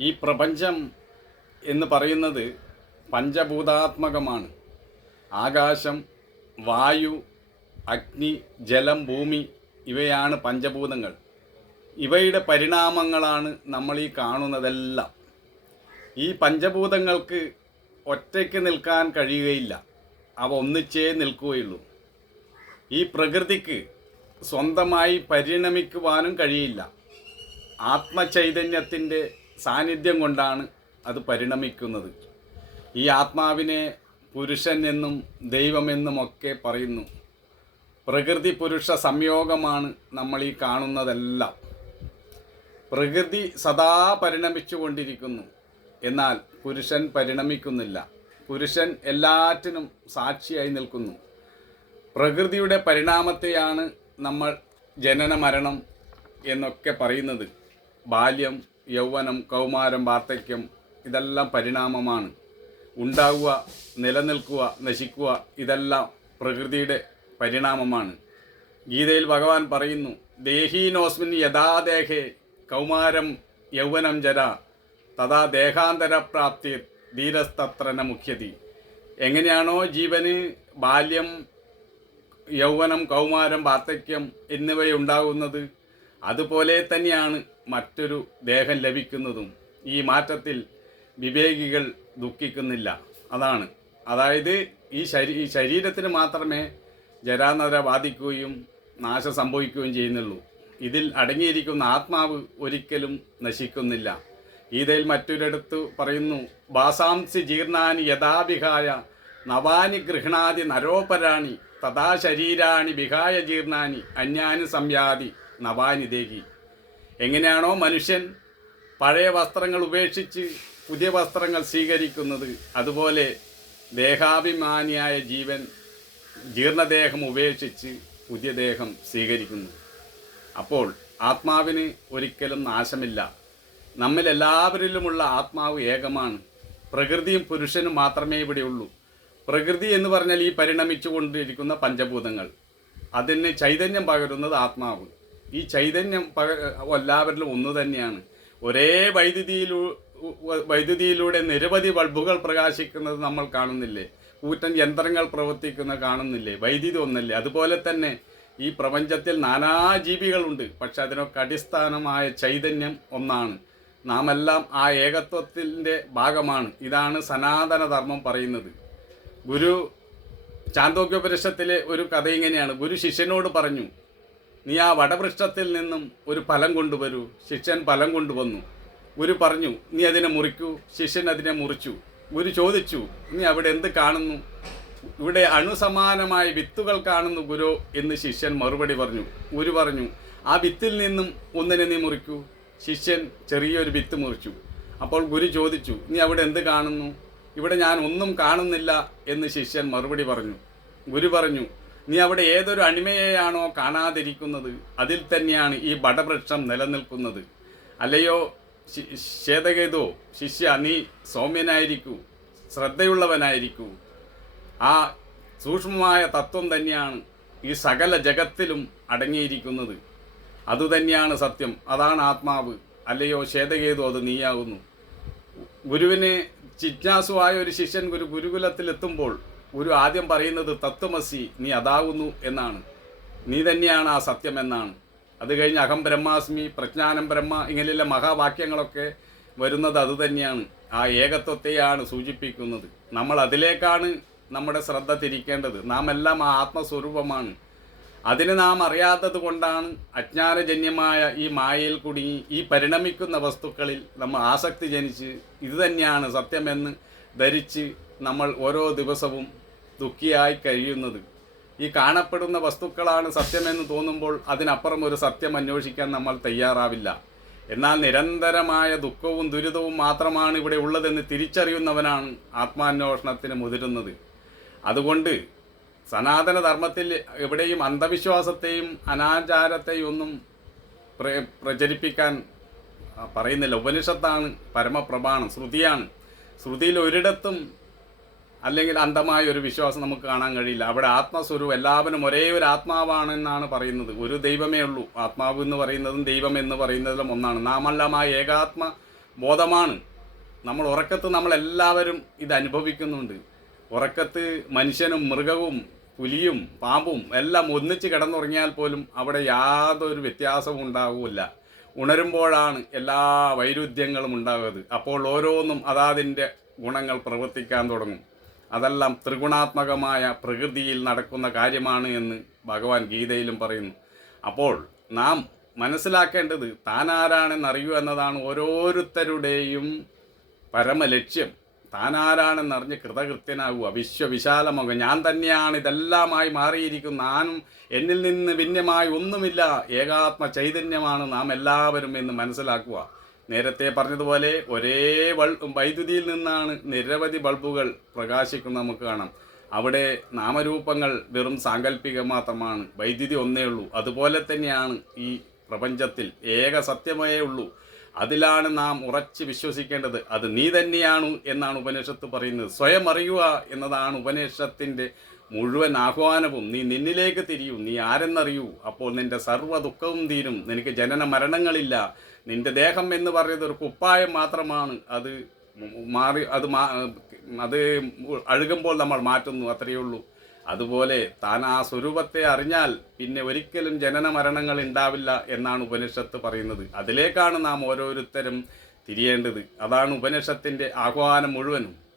ഈ പ്രപഞ്ചം എന്ന് പറയുന്നത് പഞ്ചഭൂതാത്മകമാണ്. ആകാശം വായു അഗ്നി ജലം ഭൂമി ഇവയാണ് പഞ്ചഭൂതങ്ങൾ. ഇവയുടെ പരിണാമങ്ങളാണ് നമ്മൾ ഈ കാണുന്നതെല്ലാം. ഈ പഞ്ചഭൂതങ്ങൾക്ക് ഒറ്റയ്ക്ക് നിൽക്കാൻ കഴിയുകയില്ല. അവ ഒന്നിച്ചേ നിൽക്കുകയുള്ളൂ. ഈ പ്രകൃതിക്ക് സ്വന്തമായി പരിണമിക്കുവാനും കഴിയില്ല. ആത്മചൈതന്യത്തിന്റെ സാന്നിധ്യം കൊണ്ടാണ് അത് പരിണമിക്കുന്നത്. ഈ ആത്മാവിനെ പുരുഷൻ എന്നും ദൈവമെന്നുമൊക്കെ പറയുന്നു. പ്രകൃതി പുരുഷ സംയോഗമാണ് നമ്മൾ ഈ കാണുന്നതെല്ലാം. പ്രകൃതി സദാ പരിണമിച്ചുകൊണ്ടിരിക്കുന്നു എന്നാൽ പുരുഷൻ പരിണമിക്കുന്നില്ല. പുരുഷൻ എല്ലാറ്റിനും സാക്ഷിയായി നിൽക്കുന്നു. പ്രകൃതിയുടെ പരിണാമത്തെയാണ് നമ്മൾ ജനന മരണം എന്നൊക്കെ പറയുന്നത്. ബാല്യം യൗവനം കൗമാരം വാർദ്ധക്യം ഇതെല്ലാം പരിണാമമാണ്. ഉണ്ടാവുക നിലനിൽക്കുക നശിക്കുക ഇതെല്ലാം പ്രകൃതിയുടെ പരിണാമമാണ്. ഗീതയിൽ ഭഗവാൻ പറയുന്നു ദേഹീനോസ്മിൻ യഥാദേഹേ കൗമാരം യൗവനം ജര തഥാ ദേഹാന്തരപ്രാപ്തി ധീരസ്തത്രന മുഖ്യതി. എങ്ങനെയാണോ ജീവന് ബാല്യം യൗവനം കൗമാരം വാർദ്ധക്യം എന്നിവയുണ്ടാകുന്നത്? അതുപോലെ തന്നെയാണ് മറ്റൊരു ദേഹം ലഭിക്കുന്നതും ഈ മാറ്റത്തിൽ വിവേകികൾ ദുഃഖിക്കുന്നില്ല. അതാണ്. അതായത് ഈ ശരീ ഈ ശരീരത്തിന് മാത്രമേ ജരാനര ബാധിക്കുകയും നാശം സംഭവിക്കുകയും ചെയ്യുന്നുള്ളൂ. ഇതിൽ അടങ്ങിയിരിക്കുന്ന ആത്മാവ് ഒരിക്കലും നശിക്കുന്നില്ല. ഗീതയിൽ മറ്റൊരിടത്ത് പറയുന്നു ബാസാംസി ജീർണാനി യഥാവിഹായ നവാനി ഗൃഹണാതി നരോപരാണി തഥാ ശരീരാണി വിഹായ ജീർണാനി അന്യാനി സംയാതി നവാനി ദേഹി എങ്ങനെയാണോ മനുഷ്യൻ പഴയ വസ്ത്രങ്ങൾ ഉപേക്ഷിച്ച് പുതിയ വസ്ത്രങ്ങൾ സ്വീകരിക്കുന്നത് അതുപോലെ ദേഹാഭിമാനിയായ ജീവൻ ജീർണദേഹം ഉപേക്ഷിച്ച് പുതിയ ദേഹം സ്വീകരിക്കുന്നു. അപ്പോൾ ആത്മാവിന് ഒരിക്കലും നാശമില്ല. നമ്മിൽ എല്ലാവരിലുമുള്ള ആത്മാവ് ഏകമാണ്. പ്രകൃതിയും പുരുഷനും മാത്രമേ ഇവിടെയുള്ളൂ. പ്രകൃതി എന്ന് പറഞ്ഞാൽ ഈ പരിണമിച്ചു കൊണ്ടിരിക്കുന്ന പഞ്ചഭൂതങ്ങൾ. അതിന് ചൈതന്യം പകരുന്നത് ആത്മാവ്. ഈ ചൈതന്യം പക എല്ലാവരിലും ഒന്ന് തന്നെയാണ്. ഒരേ വൈദ്യുതിയിലൂ വൈദ്യുതിയിലൂടെ നിരവധി ബൾബുകൾ പ്രകാശിക്കുന്നത് നമ്മൾ കാണുന്നില്ലേ? കൂറ്റൻ യന്ത്രങ്ങൾ പ്രവർത്തിക്കുന്ന കാണുന്നില്ലേ? വൈദ്യുതി ഒന്നല്ലേ? അതുപോലെ തന്നെ ഈ പ്രപഞ്ചത്തിൽ നാനാ ജീവികളുണ്ട്. പക്ഷെ അതിനൊക്കെ അടിസ്ഥാനമായ ചൈതന്യം ഒന്നാണ്. നാം എല്ലാം ആ ഏകത്വത്തിന്റെ ഭാഗമാണ്. ഇതാണ് സനാതന ധർമ്മം പറയുന്നത്. ഗുരു ചാന്തോക്യോപനിഷത്തിലെ ഒരു കഥ ഇങ്ങനെയാണ്. ഗുരു ശിഷ്യനോട് പറഞ്ഞു നീ ആ വടവൃക്ഷത്തിൽ നിന്നും ഒരു ഫലം കൊണ്ടുവരൂ. ശിഷ്യൻ ഫലം കൊണ്ടുവന്നു. ഗുരു പറഞ്ഞു നീ അതിനെ മുറിക്കൂ. ശിഷ്യൻ അതിനെ മുറിച്ചു. ഗുരു ചോദിച്ചു നീ അവിടെ എന്ത് കാണുന്നു? ഇവിടെ അണുസമാനമായ വിത്തുകൾ കാണുന്നു ഗുരു എന്ന് ശിഷ്യൻ മറുപടി പറഞ്ഞു. ഗുരു പറഞ്ഞു ആ വിത്തിൽ നിന്നും ഒന്നിനെ നീ മുറിക്കൂ. ശിഷ്യൻ ചെറിയൊരു വിത്ത് മുറിച്ചു. അപ്പോൾ ഗുരു ചോദിച്ചു നീ അവിടെ എന്ത് കാണുന്നു? ഇവിടെ ഞാൻ ഒന്നും കാണുന്നില്ല എന്ന് ശിഷ്യൻ മറുപടി പറഞ്ഞു. ഗുരു പറഞ്ഞു നീ അവിടെ ഏതൊരു അണിമയെയാണോ കാണാതിരിക്കുന്നത്? അതിൽ തന്നെയാണ് ഈ ബടവൃക്ഷം നിലനിൽക്കുന്നത്. അല്ലയോ ശേതകേതോ ശിഷ്യ നീ സൗമ്യനായിരിക്കൂ ശ്രദ്ധയുള്ളവനായിരിക്കൂ. ആ സൂക്ഷ്മമായ തത്വം തന്നെയാണ് ഈ സകല ജഗത്തിലും അടങ്ങിയിരിക്കുന്നത്. അതുതന്നെയാണ് സത്യം. അതാണ് ആത്മാവ്. അല്ലയോ ശേതകേതു അത് നീയാകുന്നു. ഗുരുവിനെ ജിജ്ഞാസുവായ ഒരു ശിഷ്യൻ ഗുരു ഗുരുകുലത്തിലെത്തുമ്പോൾ ഗുരു ആദ്യം പറയുന്നത് തത്വമസി നീ അതാകുന്നു എന്നാണ്. നീ തന്നെയാണ് ആ സത്യം എന്നാണ്. അത് കഴിഞ്ഞ് അഹം ബ്രഹ്മാസ്മി പ്രജ്ഞാനം ബ്രഹ്മ ഇങ്ങനെയുള്ള മഹാവാക്യങ്ങളൊക്കെ വരുന്നത് അതുതന്നെയാണ് ആ ഏകത്വത്തെയാണ് സൂചിപ്പിക്കുന്നത്. നമ്മൾ അതിലേക്കാണ് നമ്മുടെ ശ്രദ്ധ തിരിക്കേണ്ടത്. നാം എല്ലാം ആ ആത്മസ്വരൂപമാണ്. അതിന് നാം അറിയാത്തത് കൊണ്ടാണ് അജ്ഞാനജന്യമായ ഈ മായയിൽ കുടുങ്ങി ഈ പരിണമിക്കുന്ന വസ്തുക്കളിൽ നമ്മൾ ആസക്തി ജനിച്ച് ഇത് തന്നെയാണ് സത്യമെന്ന് ധരിച്ച് നമ്മൾ ഓരോ ദിവസവും ദുഃഖിയായി കഴിയുന്നത്. ഈ കാണപ്പെടുന്ന വസ്തുക്കളാണ് സത്യമെന്ന് തോന്നുമ്പോൾ അതിനപ്പുറം ഒരു സത്യം അന്വേഷിക്കാൻ നമ്മൾ തയ്യാറാവില്ല. എന്നാൽ നിരന്തരമായ ദുഃഖവും ദുരിതവും മാത്രമാണ് ഇവിടെ ഉള്ളതെന്ന് തിരിച്ചറിയുന്നവനാണ് ആത്മാന്വേഷണത്തിന് മുതിരുന്നത്. അതുകൊണ്ട് സനാതനധർമ്മത്തിൽ എവിടെയും അന്ധവിശ്വാസത്തെയും അനാചാരത്തെയും ഒന്നും പ്ര പ്രചരിപ്പിക്കാൻ പറയുന്നില്ല. ഉപനിഷത്താണ് പരമപ്രമാണം. ശ്രുതിയാണ്. ശ്രുതിയിൽ ഒരിടത്തും അല്ലെങ്കിൽ അന്ധമായ ഒരു വിശ്വാസം നമുക്ക് കാണാൻ കഴിയില്ല. അവിടെ ആത്മസ്വരൂപം എല്ലാവരും ഒരേ ഒരു ആത്മാവാണെന്നാണ് പറയുന്നത്. ഒരു ദൈവമേ ഉള്ളൂ. ആത്മാവ് എന്ന് പറയുന്നതും ദൈവം എന്ന് പറയുന്നതിലും ഒന്നാണ്. നാമല്ലമായ ഏകാത്മ ബോധമാണ്. നമ്മൾ ഉറക്കത്ത് നമ്മളെല്ലാവരും ഇത് അനുഭവിക്കുന്നുണ്ട്. ഉറക്കത്ത് മനുഷ്യനും മൃഗവും പുലിയും പാമ്പും എല്ലാം ഒന്നിച്ച് കിടന്നുറങ്ങിയാൽ പോലും അവിടെ യാതൊരു വ്യത്യാസവും ഉണ്ടാവില്ല. ഉണരുമ്പോഴാണ് എല്ലാ വൈരുദ്ധ്യങ്ങളും ഉണ്ടാകുന്നത്. അപ്പോൾ ഓരോന്നും അതാതിന്റെ ഗുണങ്ങൾ പ്രവർത്തിക്കാൻ തുടങ്ങും. അതെല്ലാം ത്രിഗുണാത്മകമായ പ്രകൃതിയിൽ നടക്കുന്ന കാര്യമാണ് എന്ന് ഭഗവാൻ ഗീതയിലും പറയുന്നു. അപ്പോൾ നാം മനസ്സിലാക്കേണ്ടത് താനാരാണെന്നറിയൂ എന്നതാണ് ഓരോരുത്തരുടെയും പരമലക്ഷ്യം. താനാരാണെന്നറിഞ്ഞ് കൃതകൃത്യനാകുക വിശ്വവിശാലമാകുക ഞാൻ തന്നെയാണ്. ഇതെല്ലാമായി മാറിയിരിക്കുന്നു. നാനും എന്നിൽ നിന്ന് ഭിന്നമായി ഒന്നുമില്ല. ഏകാത്മ ചൈതന്യമാണ് നാം എല്ലാവരും എന്ന് മനസ്സിലാക്കുക. നേരത്തെ പറഞ്ഞതുപോലെ ഒരേ വൾ വൈദ്യുതിയിൽ നിന്നാണ് നിരവധി ബൾബുകൾ പ്രകാശിക്കുന്നത് നമുക്ക് കാണാം. അവിടെ നാമരൂപങ്ങൾ വെറും സാങ്കല്പികം മാത്രമാണ്. വൈദ്യുതി ഒന്നേ ഉള്ളൂ. അതുപോലെ തന്നെയാണ് ഈ പ്രപഞ്ചത്തിൽ ഏക സത്യമേ ഉള്ളൂ. അതിലാണ് നാം ഉറച്ച് വിശ്വസിക്കേണ്ടത്. അത് നീ തന്നെയാണ് എന്നാണ് ഉപനിഷത്ത് പറയുന്നത്. സ്വയം അറിയുക എന്നതാണ് ഉപനിഷത്തിന്റെ മുഴുവൻ ആഹ്വാനവും നീ നിന്നിലേക്ക് തിരിയൂ നീ ആരെന്നറിയൂ? അപ്പോൾ നിന്റെ സർവ ദുഃഖവും തീരും. നിനക്ക് ജനന മരണങ്ങളില്ല. നിന്റെ ദേഹം എന്ന് പറയുന്നത് ഒരു കുപ്പായം മാത്രമാണ്. അത് മാറി അത് മാ അത് അഴുകുമ്പോൾ നമ്മൾ മാറ്റുന്നു അത്രയേ ഉള്ളൂ. അതുപോലെ താൻ ആ സ്വരൂപത്തെ അറിഞ്ഞാൽ പിന്നെ ഒരിക്കലും ജനന മരണങ്ങൾ ഉണ്ടാവില്ല എന്നാണ് ഉപനിഷത്ത് പറയുന്നത്. അതിലേക്കാണ് നാം ഓരോരുത്തരും തിരിയേണ്ടത്. അതാണ് ഉപനിഷത്തിന്റെ ആഹ്വാനം മുഴുവനും.